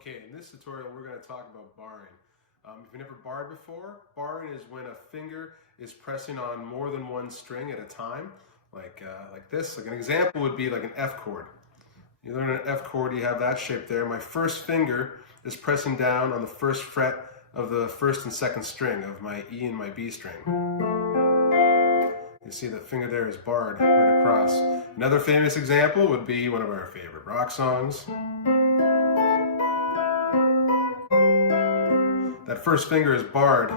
Okay, in this tutorial we're going to talk about barring. If you've never barred before, barring is when a finger is pressing on more than one string at a time, like this. Like an example would be like an F chord. You learn an F chord, you have that shape there. My first finger is pressing down on the first fret of the first and second string of my E and my B string. You see the finger there is barred right across. Another famous example would be one of our favorite rock songs. That first finger is barred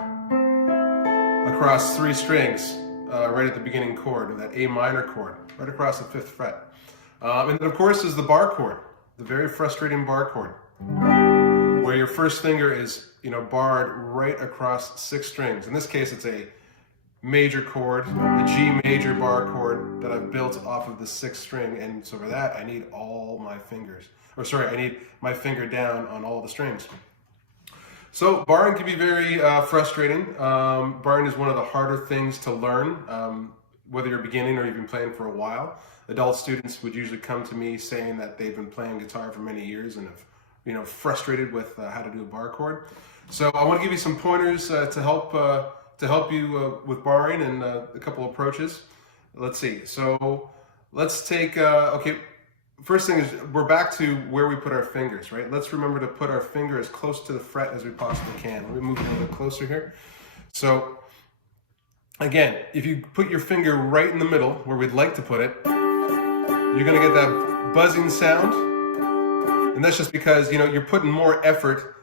across three strings right at the beginning chord of that A minor chord, right across the 5th fret. And then of course is the bar chord, the very frustrating bar chord, where your first finger is, barred right across 6 strings. In this case, it's a major chord, the G major bar chord that I've built off of the 6th string, and so for that I need all my fingers, I need my finger down on all the strings. So barring can be very frustrating. Barring is one of the harder things to learn, whether you're beginning or you've been playing for a while. Adult students would usually come to me saying that they've been playing guitar for many years and have, frustrated with how to do a bar chord. So I want to give you some pointers to help you with barring and a couple approaches. Let's see. So let's take first thing is we're back to where we put our fingers, right? Let's remember to put our finger as close to the fret as we possibly can. Let me move a little bit closer here. So again, if you put your finger right in the middle where we'd like to put it, you're going to get that buzzing sound. And that's just because, you're putting more effort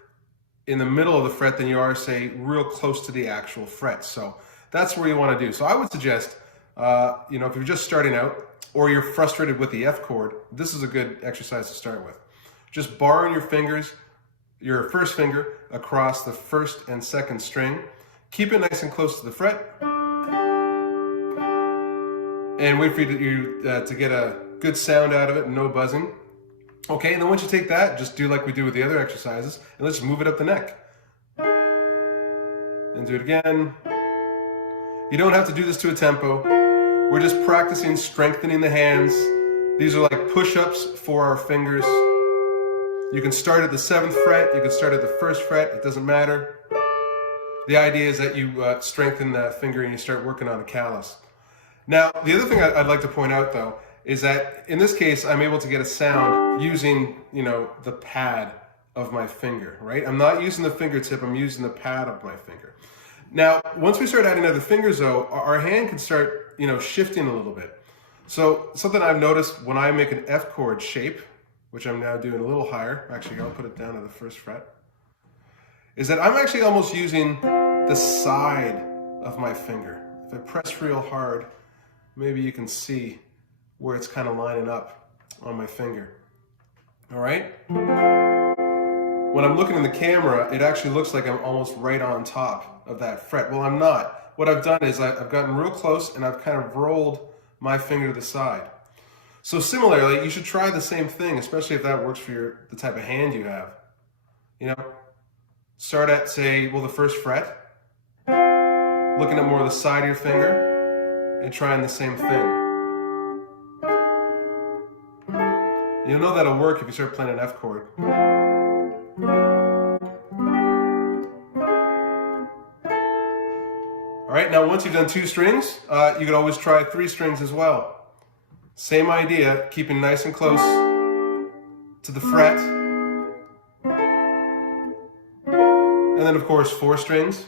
in the middle of the fret than you are, say, real close to the actual fret. So that's where you want to do. So I would suggest, if you're just starting out, or you're frustrated with the F chord, this is a good exercise to start with. Just barring your fingers, your first finger, across the 1st and 2nd string. Keep it nice and close to the fret. And wait for you to get a good sound out of it, no buzzing. Okay, and then once you take that, just do like we do with the other exercises, and let's move it up the neck. And do it again. You don't have to do this to a tempo. We're just practicing strengthening the hands. These are like push-ups for our fingers. You can start at the 7th fret, you can start at the 1st fret, it doesn't matter. The idea is that you strengthen that finger and you start working on a callus. Now, the other thing I'd like to point out though, is that in this case, I'm able to get a sound using, the pad of my finger, right? I'm not using the fingertip, I'm using the pad of my finger. Now, once we start adding other fingers though, our hand can start, shifting a little bit. So something I've noticed when I make an F chord shape, which I'm now doing a little higher, actually I'll put it down to the 1st fret, is that I'm actually almost using the side of my finger. If I press real hard, maybe you can see where it's kind of lining up on my finger. All right? When I'm looking in the camera, it actually looks like I'm almost right on top of that fret. Well, I'm not. What I've done is I've gotten real close and I've kind of rolled my finger to the side. So similarly, you should try the same thing, especially if that works for the type of hand you have. Start at, say, the 1st fret, looking at more of the side of your finger and trying the same thing. You'll know that'll work if you start playing an F chord. All right, now once you've done 2 strings, you could always try 3 strings as well. Same idea, keeping nice and close to the fret. And then of course 4 strings.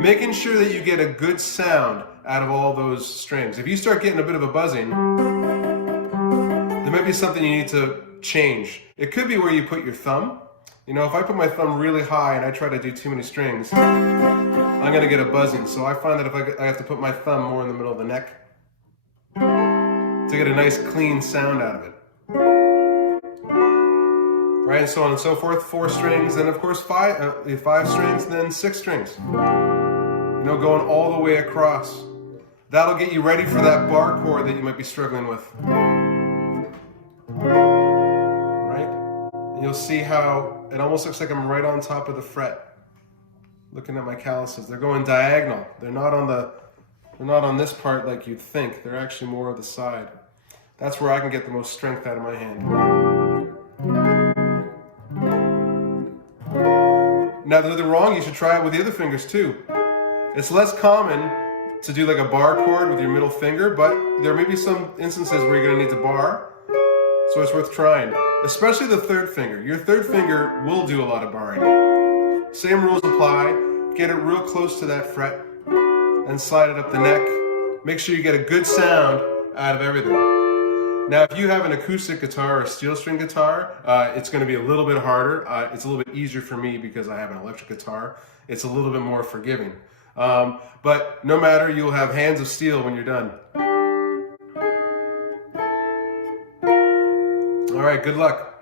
Making sure that you get a good sound out of all those strings. If you start getting a bit of a buzzing, there might be something you need to change. It could be where you put your thumb. If I put my thumb really high and I try to do too many strings, I'm going to get a buzzing. So I find that if I have to put my thumb more in the middle of the neck to get a nice clean sound out of it. Right, and so on and so forth. 4 strings, then of course 5 strings, and then 6 strings. Going all the way across. That'll get you ready for that bar chord that you might be struggling with. And you'll see how it almost looks like I'm right on top of the fret. Looking at my calluses, they're going diagonal. They're not on this part like you'd think. They're actually more of the side. That's where I can get the most strength out of my hand. Now, there's nothing wrong. You should try it with the other fingers too. It's less common to do like a bar chord with your middle finger, but there may be some instances where you're going to need to bar, so it's worth trying. Especially the third finger. Your third finger will do a lot of barring. Same rules apply. Get it real close to that fret and slide it up the neck. Make sure you get a good sound out of everything. Now, if you have an acoustic guitar or a steel string guitar, it's going to be a little bit harder. It's a little bit easier for me because I have an electric guitar. It's a little bit more forgiving. But no matter, you'll have hands of steel when you're done. All right, good luck.